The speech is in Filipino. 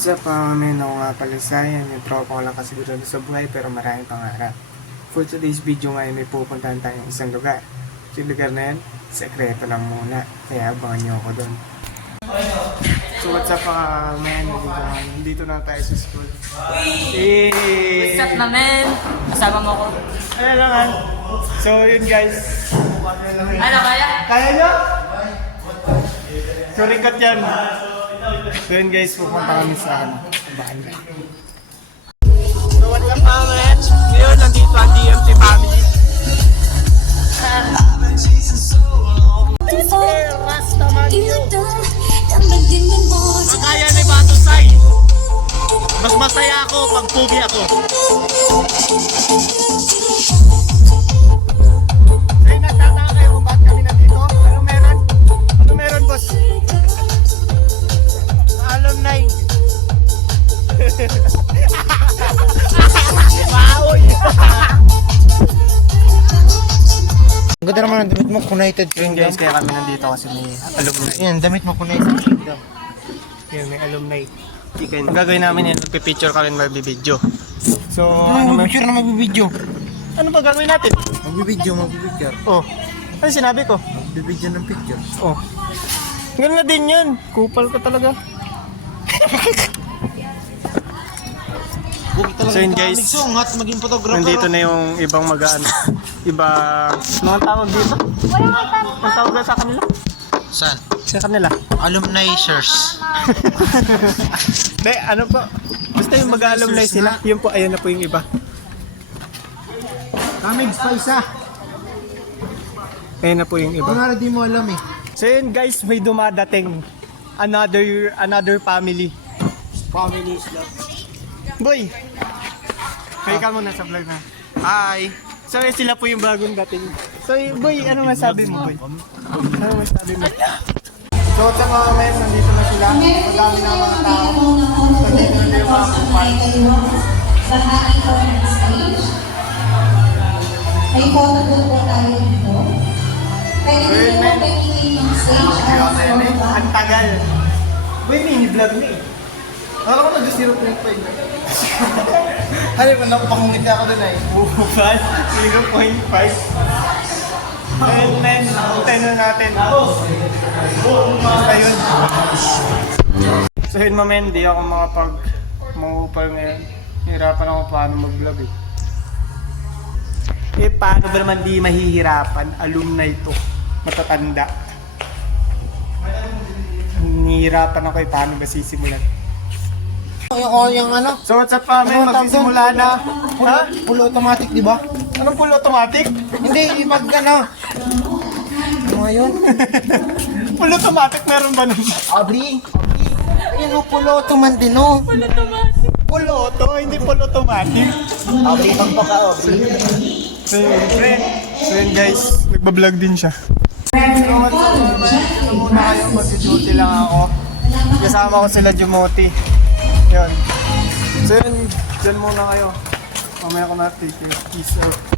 What's up, men? Ako nga pala Sayan. Yung tropa ko lang kasigurado sa buhay pero maraming pangarap. For today's video nga ay may pupuntahan tayong isang lugar. Yung lugar na yan, sekreto lang muna. Kaya abangan nyo ako doon. So what's up, men? Nandito na tayo sa school. What's up, men? Kasama mo ko. Ano naman? So yun guys. Ano kaya? Kaya nyo? So record yan. So yun guys, pupunta kami sa Banda. So what's up, men? Ngayon, nandito ang DMT family. Kaya ni Bato Sai. Mas masaya ako pag pugi ako. Ay, nagtataka kayo kung bakit kami nandito? Ano meron? Ano meron, boss? Alumni. Baoy! Ang ganda naman ang damit mo, United Yun Kingdom. guys, kaya kami nandito kasi may alumni. Yan, damit mo, United Kingdom. Yun, may alumni. Ang gagawin namin yun, pipicture kami magbibideo. So, Ano mo, picture na magbibideo. ano ba gagawin natin? Magbibideo. Oh, ano sinabi ko? Magbibideo ng picture. Oh. Ganun na din yun. Kupal ka talaga. So yun guys, maging photographer. nandito na yung ibang magaan. Ibang, anong tawag dito? Anong tawag sa kanila? Saan? Sa kanila? Alumni shares. Hindi, ano po? Basta yung mag-alumni sila. Yun po, ayun na po yung iba. Kamig pa isa. Ayun na po yung iba. Pangarap di mo alam eh. So yun guys, may dumadating. Another family. Family is love. Boy! Kaya ka muna sa vlog na. Hi! So sila po yung bagong dating. So boy, ano masabi mo, boy? Ano masabi mo? So what's up, mga men? Nandito na sila. Madami na mga tao. Nandito na yung mga kupal. Bahagi ko ng stage. May photo booth po tayo dito. Pwede Ayun, nyo men. po pagiging yung stage at Ang tagal. Boy, mini-vlog na eh. Akala ko nag-0.5 na. Ano mo, napakungit ako dun eh. Bubal, 0.5. Ayun, men. Puntayin na natin. Basta yun. So yun, mamen, di ako makapag-mangupal ngayon. Hirapan ako paano mag-vlog eh. Eh, paano ba naman di mahihirapan? Alumni to. Matatanda. Nihirapan ako eh, paano ba sisimulan? Yung ano, So what's up, pamen? Magsisimula na. Ha? full automatic, di ba? Anong full automatic? Hindi, mag ano. Ano nga yun? Full automatic meron ba nun? Abri. Ayun o, full auto man din o. Full auto, hindi full automatic. Abri, magpaka Abri. So yun guys, nagbablog din siya. So muna kayo, mag-duty lang ako. Kasama ko sila Jumoti. Yun. So yun, dyan muna kayo. Mamaya ko na take it. Peace out.